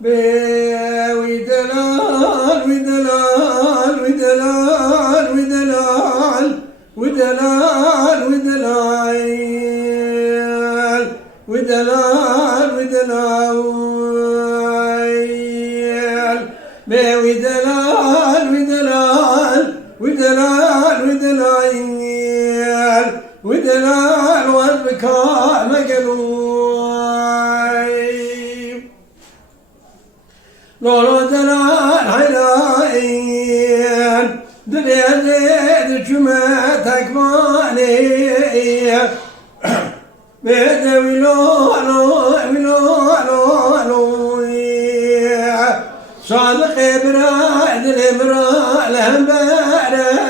ودلال ودلال ودلال ودلال ودلال ودلال ودلال ودلال ودلال ودلال ودلال ودلال ودلال والبكاء مقلوب لولو دلال حيلاين دنيا زيد جمعة تكماني بيدي ولولو ولولو صادق براد الامراء الهمباري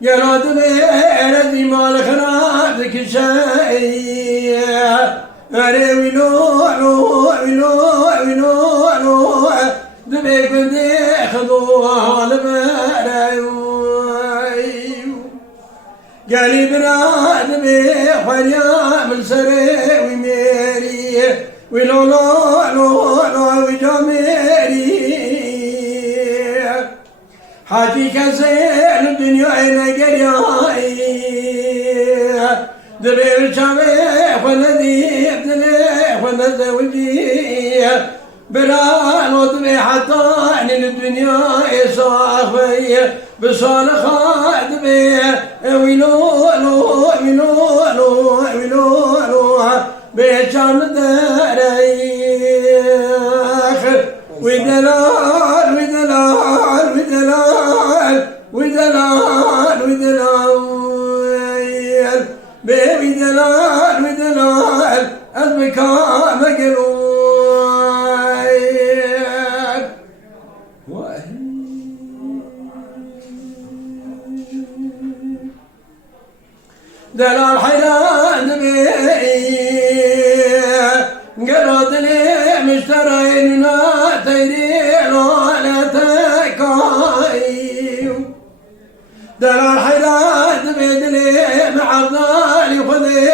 يا راد لي مال خرابك شيء أري ولولو دبيك بدي خذوها الباري قالي براد بخوانيا من سري وميري ولولو وجاميري حاجي كسين الدنيا انا قرياي دبير شامي ولدي ابدلي ولزوجي بران ودبي حتى عن الدنيا صاخبي بصالح دبي ولولو بيجان داريخ ودلال ودلال ودلال ودلال ودلال بيبي دلال ودلال البكاء مقلوب دلال حيران بي قرد لي مشترينا تيرين ولا تكاي دلال حيران بيدلي مع الضالي خذي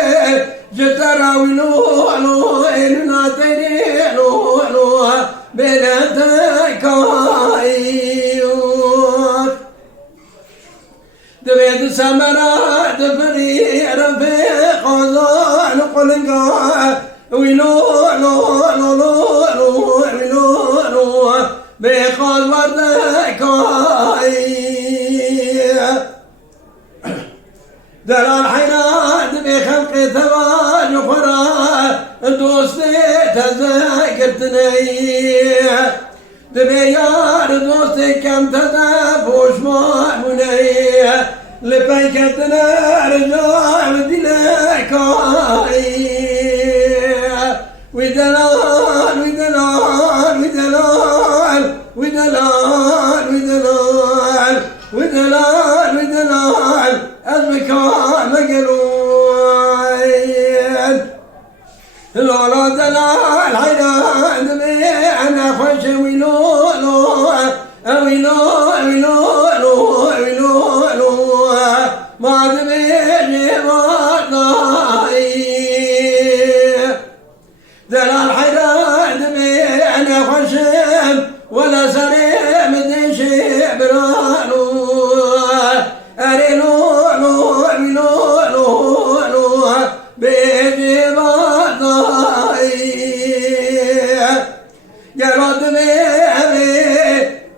جترا ولولو إلنا تيرين بلا تكاي دبيت سمرات فري رفيق وظان قلقا ولولو بيقال وردكاي دلال حيرات بخلق ثوان خرا دوستي تذاكرتني دبيار دوستي كم تدافوش مؤمني لبيكتنا رجال دلكاي ودلال ودلال ودلال ودلال ودلال ودلال ودلال المكان مقلوب لولا دلال حيران انا خوش ولولو ما دبيني والله دلال حيران انا خوشم ولا سريم دشي برانو اريلو بيجي والله يا رد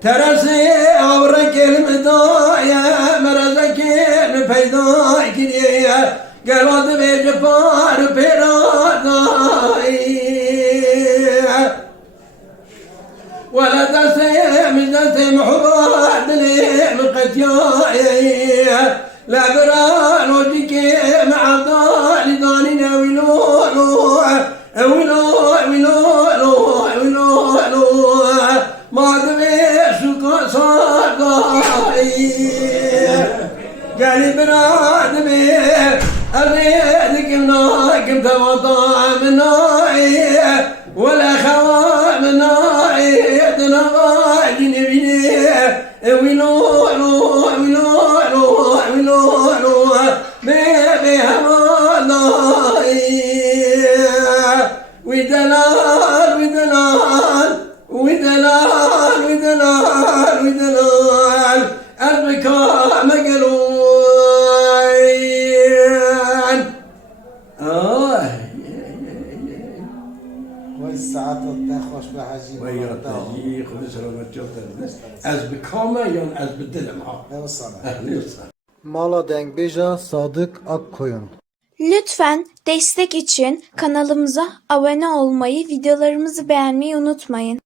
ترسي عورك المدايا مرزك الفيضاء كنية قالوا دبي جفار بيراداي ولا تسيم حباد لي من قتياي لا بران وجهك مع ضالي ضالنا ولولو ما دبي شو ودلال ودلال ودلال ودلال ودلال البكاء مقلوين. والساعات والتاخوش بحجي ويرتجي خذ سلامة جوتر بس از بكامة يون از بدلم ها. Eyvallah. أهلي وسهلا. Mala Dengbeja Sadık Akkoyun. Lütfen destek için kanalımıza abone olmayı, videolarımızı beğenmeyi unutmayın.